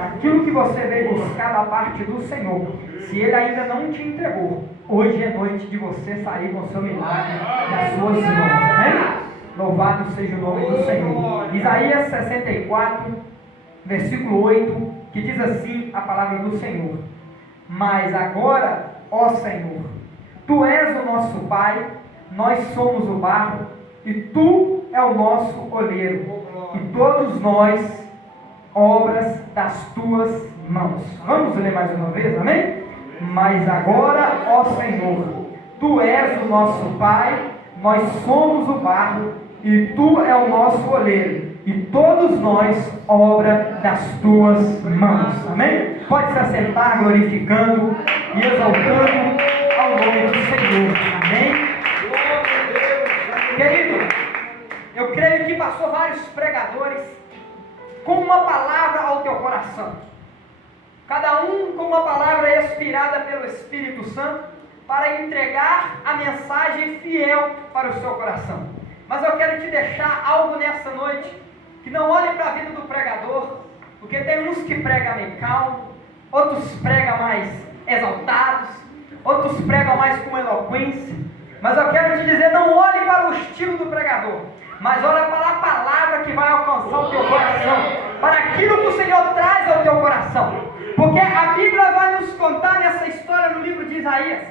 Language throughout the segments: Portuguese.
aquilo que você veio buscar da parte do Senhor, se Ele ainda não te entregou, hoje é noite de você sair com o seu milagre nas suas mãos, amém? Louvado seja o nome do Senhor. Isaías 64, versículo 8, que diz assim a palavra do Senhor: mas agora, ó Senhor, Tu és o nosso Pai, nós somos o barro, e Tu é o nosso oleiro, e todos nós obras das Tuas mãos. Vamos ler mais uma vez, amém? Mas agora, ó Senhor, Tu és o nosso Pai, nós somos o barro, e Tu é o nosso oleiro, e todos nós obra das Tuas mãos, amém? Pode se assentar glorificando e exaltando ao nome do Senhor, amém? Querido, eu creio que passou vários pregadores com uma palavra ao teu coração, cada um com uma palavra inspirada pelo Espírito Santo para entregar a mensagem fiel para o seu coração. Mas eu quero te deixar algo nessa noite, que não olhe para a vida do pregador, porque tem uns que pregam meio calmo, outros pregam mais exaltados, outros pregam mais com eloquência. Mas eu quero te dizer, não olhe para o estilo do pregador, mas olha para a palavra que vai alcançar o teu coração, para aquilo que o Senhor traz ao teu coração. Porque a Bíblia vai nos contar nessa história no livro de Isaías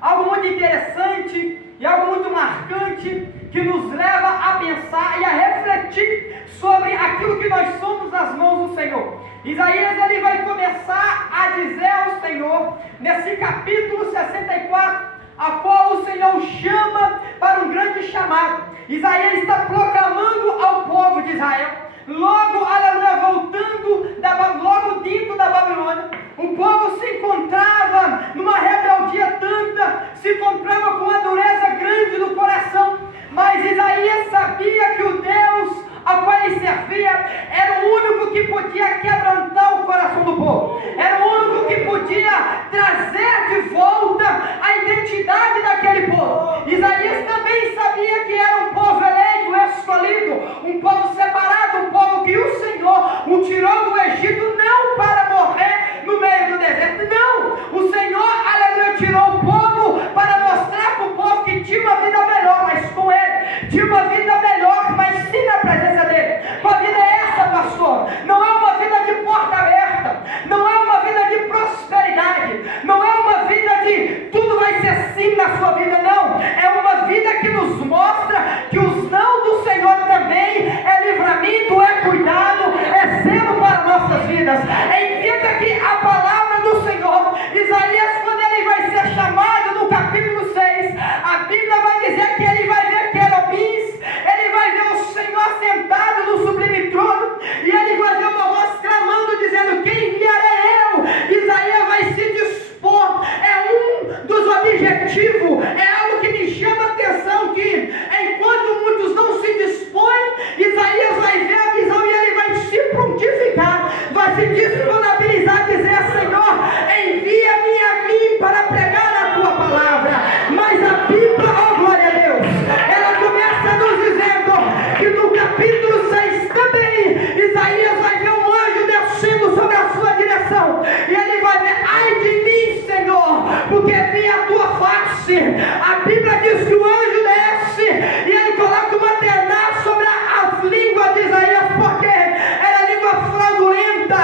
algo muito interessante e algo muito marcante, que nos leva a pensar e a refletir sobre aquilo que nós somos nas mãos do Senhor. Isaías ele vai começar a dizer ao Senhor, nesse capítulo 64, a qual o Senhor chama para um grande chamado. Isaías está proclamando ao povo de Israel, logo, aleluia, voltando, logo dentro da Babilônia, o povo se encontrava numa rebeldia tanta, se encontrava com uma dureza grande no coração, mas Isaías sabia que o Deus a qual ele servia era o único que podia quebrantar o coração do povo, era o único que podia trazer de volta a identidade daquele povo. Isaías também sabia que era um povo eleito, escolhido, um povo separado, um povo que o Senhor o tirou do Egito não para morrer no meio do deserto, não, o Senhor, aleluia, tirou o povo para mostrar para o povo que tinha uma vida melhor, mas com ele, tinha uma vida melhor, mas sim na presença dele. Qual vida é essa, pastor? Não é uma vida de porta aberta, não é uma vida de prosperidade, não é uma vida de tudo vai ser sim na sua vida, não, é uma vida que nos mostra que os não do Senhor também é livramento, é cuidado, é zelo para nossas vidas. Entenda que a palavra do Senhor, Isaías, quando ele vai ser chamado no capítulo 6, a Bíblia vai dizer que ele vai ver querubins, ele vai ver o Senhor sentado no sublime trono, e ele vai ver uma voz clamando, dizendo: quem enviarei eu? Isaías vai se dispor, é um dos objetivos, é algo que me chama a atenção, que enquanto muitos não se dispõem, Isaías vai ver a visão e ele vai se prontificar, vai se disponibilizar, dizer: Senhor, envia-me a mim para pregar a tua palavra. Mas a Bíblia, oh glória a Deus, ela começa nos dizendo que no capítulo 6 também, Isaías vai ver um anjo descendo sobre a sua direção, e ele vai ver: ai de mim, Senhor, porque vi a tua face. A Bíblia diz que o anjo desce e ele coloca uma tenaz sobre as línguas de Isaías, porque era língua fraudulenta,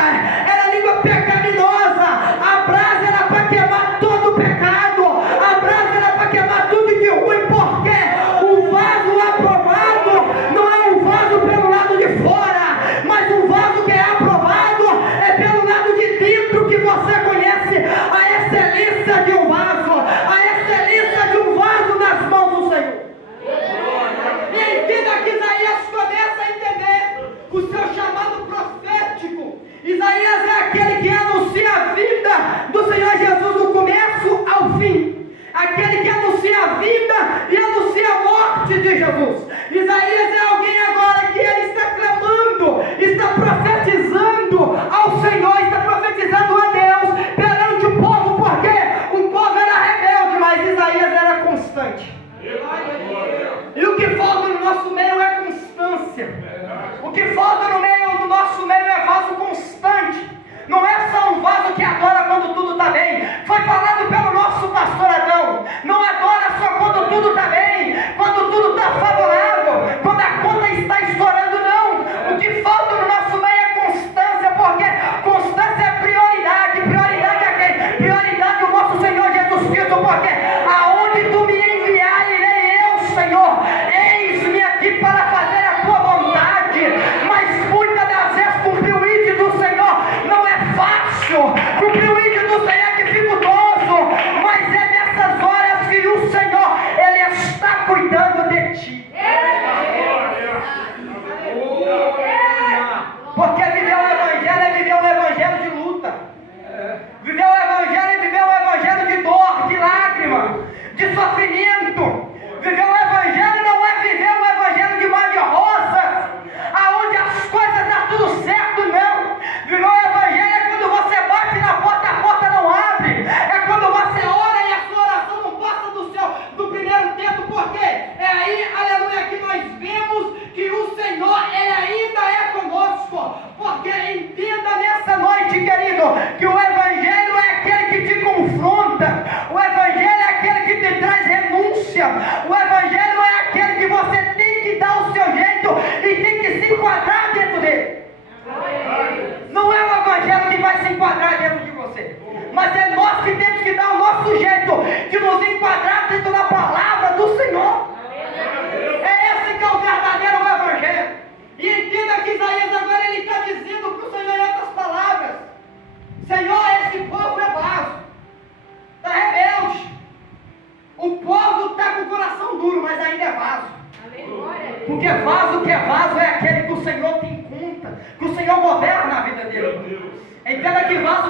era língua pecaminosa. A brasa era para queimar todo o pecado, a brasa era para queimar tudo de ruim, porque o vaso aprovado não é um vaso pelo lado de fora, mas um vaso que é aprovado é pelo lado de dentro, que você conhece a excelência de um vaso, a excelência de um vaso nas mãos do Senhor. E entenda que Isaías começa a entender o seu chamado profético. Isaías é aquele que anuncia a vida do Senhor Jesus do começo ao fim, aquele que anuncia a vida e anuncia a morte de Jesus. Isaías é alguém agora que ele está clamando, está profetizando ao Senhor, está profetizando a Deus perante o povo, porque o povo era rebelde, mas Isaías era constante. E o que falta no nosso meio é constância. O que falta no meio do nosso meio é vaso constante. Entenda que vaso